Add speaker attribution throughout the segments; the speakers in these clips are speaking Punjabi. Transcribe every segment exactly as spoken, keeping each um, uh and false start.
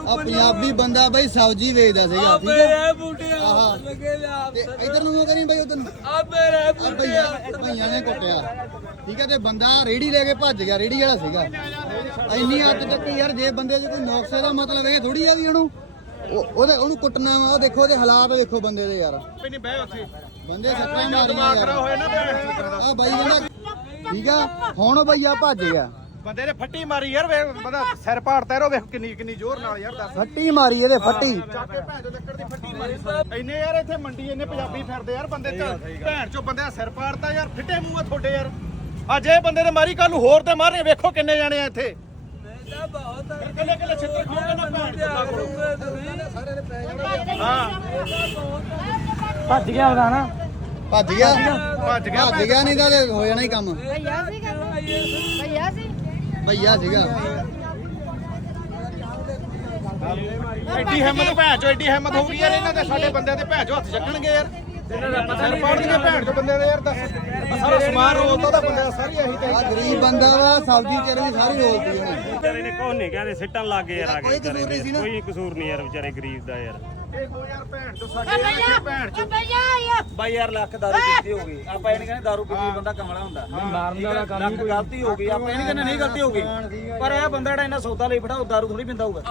Speaker 1: ਆ ਪੰਜਾਬੀ ਬੰਦਾ ਬਾਈ ਸਬਜ਼ੀ ਵੇਚਦਾ ਸੀਗਾ ਠੀਕ ਹੈ ਆਹ ਤੇ ਇਧਰ ਨੂੰ ਕਰੀ ਬਾਈ ਉਧਰ ਆ ਮੇਰੇ ਭਈਆ ਭਈਆ ਨੇ ਕੁੱਟਿਆ ਠੀਕ ਹੈ ਤੇ ਬੰਦਾ ਰੇੜੀ ਲੈ ਕੇ ਭੱਜ ਗਿਆ ਰੇੜੀ ਵਾਲਾ ਸੀਗਾ ਇੰਨੀ ਹੱਦ ਤੱਕ ਯਾਰ ਜੇ ਬੰਦੇ 'ਚ ਕੋਈ ਨੌਕਸੇ ਦਾ ਮਤਲਬ ਇਹ ਥੋੜੀ ਆ ਵੀ ਉਹਨੂੰ ਉਹਦੇ ਉਹਨੂੰ ਕੁੱਟਣਾ ਵਾ ਉਹ ਦੇਖੋ ਉਹਦੇ ਹਾਲਾਤ ਦੇਖੋ ਬੰਦੇ ਦੇ ਯਾਰ
Speaker 2: ਨਹੀਂ ਬਹਿ ਉੱਥੇ
Speaker 1: ਬੰਦੇ ਸੱਟਾਂ ਮਾਰੀਆਂ ਯਾਰ ਆ ਬਾਈ ਕਹਿੰਦਾ ਠੀਕ ਆ ਹੁਣ ਭਈਆ ਭੱਜ ਗਿਆ
Speaker 2: ਬੰਦੇ ਨੇ ਫੱਟੀ ਮਾਰੀ ਯਾਰ ਵੇ ਬੰਦਾ ਸਿਰ ਪਾੜਦਾ ਰੋ ਵੇਖ ਕਿੰਨੀ ਕਿੰਨੀ ਜ਼ੋਰ ਨਾਲ ਯਾਰ ਦੱਸ
Speaker 1: ਫੱਟੀ ਮਾਰੀ ਇਹਦੇ ਫੱਟੀ
Speaker 2: ਚੱਕ ਕੇ ਭੈਣ ਚੋ ਲੱਕੜ ਦੀ ਫੱਟੀ ਮਾਰੀ ਇੰਨੇ ਯਾਰ ਇੱਥੇ ਮੰਡੀ ਇੰਨੇ ਪੰਜਾਬੀ ਫਿਰਦੇ ਯਾਰ ਬੰਦੇ ਭੈਣ ਚੋ ਬੰਦੇ ਦਾ ਸਿਰ ਪਾੜਦਾ ਯਾਰ ਫਿੱਟੇ ਮੂੰਹ ਆ ਤੁਹਾਡੇ ਯਾਰ ਅੱਜ ਇਹ ਬੰਦੇ ਨੇ ਮਾਰੀ ਕੱਲ ਨੂੰ ਹੋਰ ਤੇ ਮਾਰਨੇ ਵੇਖੋ ਕਿੰਨੇ ਜਾਣੇ ਆ ਇੱਥੇ ਕਿੰਨੇ ਕਿੰਨੇ ਛਿੱਤਰ ਖਾਓਗੇ ਨਾ ਭੈਣ ਚੋ ਹਾਂ
Speaker 3: ਭੱਜ ਗਿਆ ਉਹਦਾ ਨਾ
Speaker 1: ਭੱਜ ਗਿਆ
Speaker 2: ਭੱਜ ਗਿਆ
Speaker 1: ਭੱਜ ਗਿਆ ਨਹੀਂ ਤਾਂ ਹੋ ਜਾਣਾ ਹੀ ਕੰਮ
Speaker 4: ਭਈਆ ਸੀ ਭਈਆ ਸੀ
Speaker 1: ਭਈਆ ਸੀਗਾ
Speaker 2: ਐਡੀ ਹਿੰਮਤ ਭੈਣ ਚੋ ਐਡੀ ਹਿੰਮਤ ਹੋ ਗਈ ਯਾਰ ਇਹਨਾਂ ਦੇ ਸਾਡੇ ਬੰਦਿਆਂ ਦੇ ਭੈਣ ਚੋ ਹੱਥ ਚੱਕਣਗੇ ਯਾਰ ਸਿਰ ਪਾੜਨਗੇ ਭੈਣ ਚੋ ਬੰਦੇ ਦੇ ਯਾਰ ਦੱਸ ਸਾਰਾ ਸਮਾਨ ਰੋਲਦਾ ਉਹਦਾ ਬੰਦਾ ਸਾਰੀ ਇਹੀ ਤੇ
Speaker 1: ਆ ਗਰੀਬ ਬੰਦਾ ਵਾ ਸਬਜ਼ੀ ਚਰਨੀ ਸਾਰੀ ਰੋਲਦੀ ਹੈ
Speaker 5: ਵਿਚਾਰੇ ਨੇ ਕੁਝ ਨਹੀਂ ਕਹਿੰਦੇ ਸਿੱਟਣ ਲੱਗ ਗਏ ਯਾਰ ਆ
Speaker 1: ਕੋਈ
Speaker 5: ਕੇ
Speaker 1: ਕਸੂਰ ਨਹੀਂ ਸੀ ਨਾ
Speaker 5: ਕੋਈ ਕਸੂਰ ਨਹੀਂ ਯਾਰ ਵਿਚਾਰੇ ਗਰੀਬ ਦਾ ਯਾਰ
Speaker 2: ਇਹ ਹੋ ਯਾਰ ਭੈਣ ਚੋ ਸਾਡੇ ਯਾਰ ਭੈਣ ਚੋ
Speaker 4: ਭਈਆ
Speaker 3: ਬਾਈ ਯਾਰ ਲੱਖ ਦਾਰੂ ਪੀਤੀ ਹੋ ਗਈ ਆਪਾਂ ਇਹ ਨਹੀਂ ਕਹਿੰਦੇ ਦਾਰੂ ਪੀਤੀ ਬੰਦਾ ਕਮਲਾ ਹੁੰਦਾ ਮਾਰਨ ਵਾਲਾ ਕੰਮ ਨਹੀਂ ਕੋਈ ਗਲਤੀ ਹੋ ਗਈ ਆਪਾਂ ਇਹ ਨਹੀਂ ਕਹਿੰਦੇ ਨਹੀਂ ਗਲਤੀ ਹੋ ਗਈ ਪਰ ਇਹ ਬੰਦਾ ਜਿਹੜਾ ਇਹਨਾਂ ਸੌਦਾ ਲਈ ਫੜਾ ਉਹ ਦਾਰੂ ਥੋੜੀ ਪੀਂਦਾ ਹੋਊਗਾ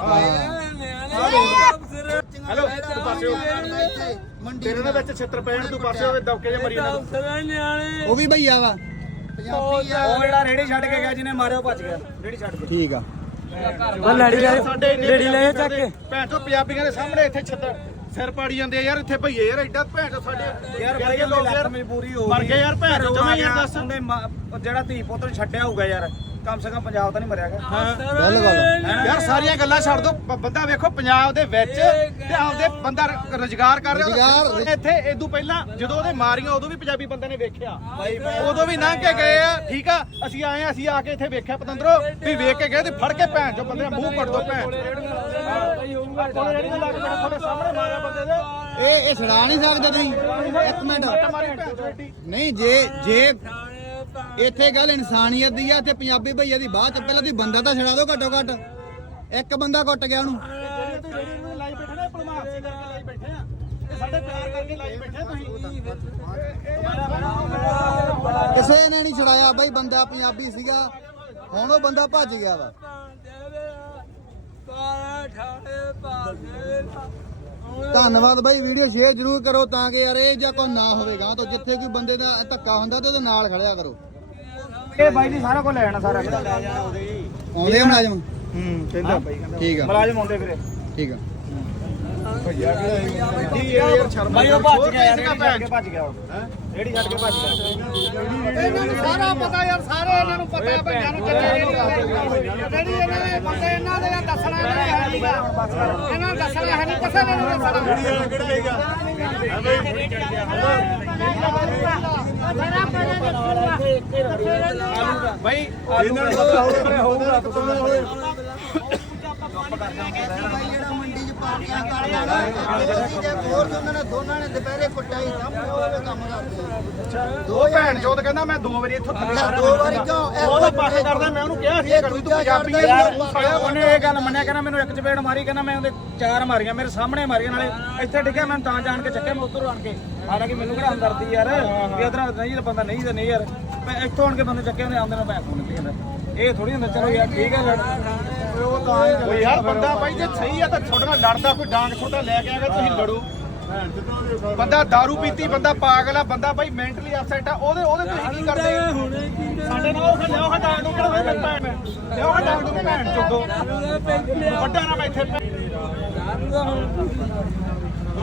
Speaker 2: ਹੈਲੋ ਤੂੰ ਪਾਸੇ ਹੋ ਤੇਰੇ ਦੇ ਵਿੱਚ ਛਿੱਤਰ ਪੈਣ ਤੂੰ ਪਾਸੇ ਹੋਵੇ ਦਬਕੇ ਜੇ ਮਰੀ ਨਾ
Speaker 1: ਉਹ ਵੀ ਭਈਆ ਵਾ
Speaker 3: ਉਹ ਜਿਹੜਾ ਰੇੜੀ ਛੱਡ ਕੇ ਗਿਆ ਜਿਹਨੇ ਮਾਰਿਆ ਉਹ ਭੱਜ ਗਿਆ ਰੇੜੀ ਛੱਡ ਕੇ
Speaker 1: ਠੀਕ ਆ
Speaker 3: ਲੜੀ ਰੇੜੀ ਲੈ ਚੱਕ ਕੇ
Speaker 2: ਭੈਣ ਚੋ ਪੰਜਾਬੀਆਂ ਦੇ ਸਾਹਮਣੇ ਇੱਥੇ ਛਿੱਤਰ ਸਿਰ ਪਾੜੀ ਜਾਂਦੇ ਆ ਯਾਰ ਇੱਥੇ ਭਈਏ ਯਾਰ ਐਡਾ ਭੈਣ ਚੋ ਸਾਡੇ
Speaker 3: ਯਾਰ ਬਾਈ ਲੋਕ ਯਾਰ ਮਜਬੂਰੀ ਹੋ
Speaker 2: ਮਰ ਗਏ ਯਾਰ ਭੈਣ ਚੋ ਜਮਾ ਯਾਰ ਦੱਸ
Speaker 3: ਉਹਨੇ ਜਿਹੜਾ ਧੀ ਪੁੱਤ ਨੂੰ ਛੱਡਿਆ ਹੋਊਗਾ ਯਾਰ ਕਮ ਸੇ ਕਮ ਪੰਜਾਬ ਤਾਂ ਨਹੀਂ ਮਰਿਆ ਗਿਆ
Speaker 1: ਗੱਲ ਗੱਲ
Speaker 2: ਯਾਰ ਸਾਰੀਆਂ ਗੱਲਾਂ ਛੱਡ ਦੋ ਬੰਦਾ ਵੇਖੋ ਪੰਜਾਬ ਦੇ ਵਿੱਚ ਤੇ ਆਪਦੇ ਬੰਦਾ ਰੁਜ਼ਗਾਰ ਕਰ ਰਿਹਾ
Speaker 1: ਰੁਜ਼ਗਾਰ-
Speaker 2: ਇੱਥੇ ਇਦੋਂ ਪਹਿਲਾਂ ਜਦੋਂ ਉਹਦੇ ਮਾਰੀਆਂ ਉਦੋਂ ਵੀ ਪੰਜਾਬੀ ਬੰਦੇ ਨੇ ਵੇਖਿਆ ਉਦੋਂ ਵੀ ਲੰਘ ਕੇ ਗਏ ਆ ਠੀਕ ਆ ਅਸੀਂ ਆਏ ਆ ਅਸੀਂ ਆ ਕੇ ਇੱਥੇ ਵੇਖਿਆ ਪਤੰਦਰੋ ਵੀ ਵੇਖ ਕੇ ਗਏ ਤੇ ਫੜ ਕੇ ਭੈਣ ਚੋ ਬੰਦੇ ਦਾ ਮੂੰਹ ਕੱਢ ਦੋ ਭੈਣ ਤੁਹਾਡੇ ਸਾਹਮਣੇ ਮਾਰਿਆ ਬੰਦੇ ਦੇ
Speaker 1: ਇਹ ਇਹ ਛੜਾ ਨਹੀਂ ਸਕਦੇ ਤੁਸੀਂ ਇੱਕ ਮਿੰਟ
Speaker 2: ਮਾਰੀ ਭੈਣ ਚੋ ਐਡੀ
Speaker 1: ਨਹੀਂ ਜੇ ਜੇ ਇੱਥੇ ਗੱਲ ਇਨਸਾਨੀਅਤ ਦੀ ਆ ਤੇ ਪੰਜਾਬੀ ਭਈਆ ਦੀ ਬਾਅਦ ਚ ਪਹਿਲਾਂ ਤੁਸੀਂ ਬੰਦਾ ਤਾਂ ਛੜਾ ਦਿਓ ਘੱਟੋ ਘੱਟ ਇੱਕ ਬੰਦਾ ਕੁੱਟ ਗਿਆ ਉਹਨੂੰ
Speaker 2: ਲਾਈ ਬੈਠੇ ਨਾ ਭਲਮਾਨ ਸਿੰਘ ਕਰਕੇ ਲਾਈ ਬੈਠੇ ਆ ਇਹ ਸਾਡੇ ਪਿਆਰ ਕਰਕੇ ਲਾਈ ਬੈਠੇ ਤੁਸੀਂ
Speaker 1: ਕਿਸੇ ਨੇ ਨਹੀਂ ਛੜਾਇਆ ਬਾਈ ਬੰਦਾ ਪੰਜਾਬੀ ਸੀਗਾ ਹੁਣ ਉਹ ਬੰਦਾ ਭੱਜ ਗਿਆ ਵਾ ਧੰਨਵਾਦ ਬਾਈ ਵੀਡੀਓ ਸ਼ੇਅਰ ਜ਼ਰੂਰ ਕਰੋ ਤਾਂ ਕਿ ਯਾਰ ਇਹ ਜਾਂ ਕੋਈ ਨਾ ਹੋਵੇਗਾ ਤਾਂ ਜਿੱਥੇ ਕੋਈ ਬੰਦੇ ਦਾ ਧੱਕਾ ਹੁੰਦਾ ਤੇ ਉਹਦੇ ਨਾਲ ਖੜਿਆ ਕਰੋ
Speaker 3: ਇਹ ਬਾਈ ਜੀ ਸਾਰਾ ਕੁਝ ਲੈ ਜਾਣਾ ਸਾਰਾ
Speaker 1: ਆਉਂਦੇ ਆ ਮੁਲਾਜ਼ਮ
Speaker 2: ਹੂੰ ਕਹਿੰਦਾ ਬਾਈ ਕਹਿੰਦਾ
Speaker 1: ਠੀਕ ਆ
Speaker 3: ਮੁਲਾਜ਼ਮ ਆਉਂਦੇ ਵੀਰੇ
Speaker 1: ਠੀਕ ਆ
Speaker 2: ਜੀ ਯਾਰ ਸ਼ਰਮ
Speaker 3: ਬਾਈ ਉਹ ਭੱਜ ਗਿਆ ਯਾਰ ਰੇੜੀ ਛੱਡ ਕੇ ਭੱਜ ਗਿਆ ਉਹ ਰੇੜੀ ਛੱਡ ਕੇ ਭੱਜ ਗਿਆ
Speaker 2: ਇਹਨਾਂ ਨੂੰ ਸਾਰਾ ਪਤਾ ਯਾਰ ਸਾਰੇ ਇਹਨਾਂ ਨੂੰ ਪਤਾ ਭਈਆਂ ਨੂੰ ਚੱਲੇ ਜਿਹੜੀ ਇਹਨਾਂ ਦੇ ਬੰਦੇ ਇਹਨਾਂ ਦੇ ਦੱਸਣਾ ਇਹਨਾਂ ਨੇ ਹੈ ਨਹੀਂਗਾ ਇਹਨਾਂ ਨੂੰ ਦੱਸਣਾ ਹੈ ਨਹੀਂ ਕਿਸੇ ਨੇ ਨਹੀਂ ਦੱਸਣਾ ਕਿਹੜਾ ਹੈਗਾ ਭਾਈ ਇਹਨਾਂ ਨੂੰ ਪਤਾ ਹੋਊਗਾ
Speaker 1: ਮੰਡੀ ਚ ਪਾਰਟੀਆਂ ਕਰਦਾ ਹੋਰ ਉਹਨਾਂ ਨੇ ਦੋਨਾਂ ਨੇ ਦੁਪਹਿਰੇ ਕੁੱਟਾਈ ਸਾਹਮਣੇ ਉਹ ਕੰਮ ਕਰਦੇ
Speaker 2: ਉਹ ਭੈਣ ਚੋਦ ਕਹਿੰਦਾ ਮੈਂ ਦੋ ਵਾਰੀ ਇੱਥੋਂ ਥੱਲੇ
Speaker 1: ਦੋ ਵਾਰੀ ਕਿਉਂ
Speaker 2: ਉਹਦਾ ਪੱਖ ਕਰਦਾ ਮੈਂ ਉਹਨੂੰ ਕਿਹਾ ਸੀ ਇਹ ਤੂੰ ਪੰਜਾਬੀ
Speaker 3: ਯਾਰ ਉਹਨੇ ਇਹ ਗੱਲ ਮੰਨਿਆ ਕਹਿੰਦਾ ਮੈਨੂੰ ਇੱਕ ਚਪੇੜ ਮਾਰੀ ਕਹਿੰਦਾ ਮੈਂ ਉਹਦੇ ਚਾਰ ਮਾਰੀਆਂ ਮੇਰੇ ਸਾਹਮਣੇ ਮਾਰੀਆਂ ਨਾਲੇ ਇੱਥੇ ਡਿੱਗਿਆ ਮੈਂ ਤਾਂ ਜਾਣ ਕੇ ਚੱਕਿਆ ਮੈਂ ਉੱਧਰੋਂ ਆਣ ਕੇ ਹਾਲਾਂਕਿ ਮੈਨੂੰ ਕਿਹੜਾ ਹਮਦਰਦੀ ਯਾਰ ਵੀ ਇਧਰ ਨਹੀਂ ਬੰਦਾ ਨਹੀਂ ਤੇ ਨਹੀਂ ਯਾਰ ਮੈਂ ਇੱਥੋਂ ਆਣ ਕੇ ਬੰਦੇ ਚੱਕੇ ਉਹਨੇ ਆਉਂਦੇ ਨਾਲ ਭੈਣ ਕੋਲ ਨਿਕਲ ਜਾਂਦਾ ਇਹ ਥੋੜੀ ਹੁੰਦਾ ਚਲੋ ਯਾਰ ਠੀਕ ਹੈ ਲੜ ਉਹ ਤਾਂ
Speaker 2: ਓਏ ਯਾਰ ਬੰਦਾ ਬਾਈ ਜੇ ਸਹੀ ਆ ਤਾਂ ਤੁਹਾਡੇ ਨਾਲ ਲੜਦਾ ਕੋਈ ਡਾਂਗ ਛੋਟਾ ਲੈ ਕੇ ਆਗਾ ਤੁਸੀਂ ਲੜੋ ਬੰਦਾ दारू ਪੀਤੀ ਬੰਦਾ ਪਾਗਲ ਆ ਬੰਦਾ ਬਾਈ ਮੈਂਟਲੀ ਅਪਸੈਟ ਆ ਉਹਦੇ ਉਹਦੇ ਤੁਸੀਂ ਕੀ ਕਰਦੇ ਸਾਡੇ ਨਾਲ ਉਹ ਲਿਆਓ ਹਟਾ ਨੂੰ ਕਿਹੜਾ ਮੈਂ ਭੈਣ ਲਿਆਓ ਹਟਾ ਨੂੰ ਭੈਣ ਚੁੱਕੋ ਵੱਡਾ ਨਾ ਮੈਂ ਇੱਥੇ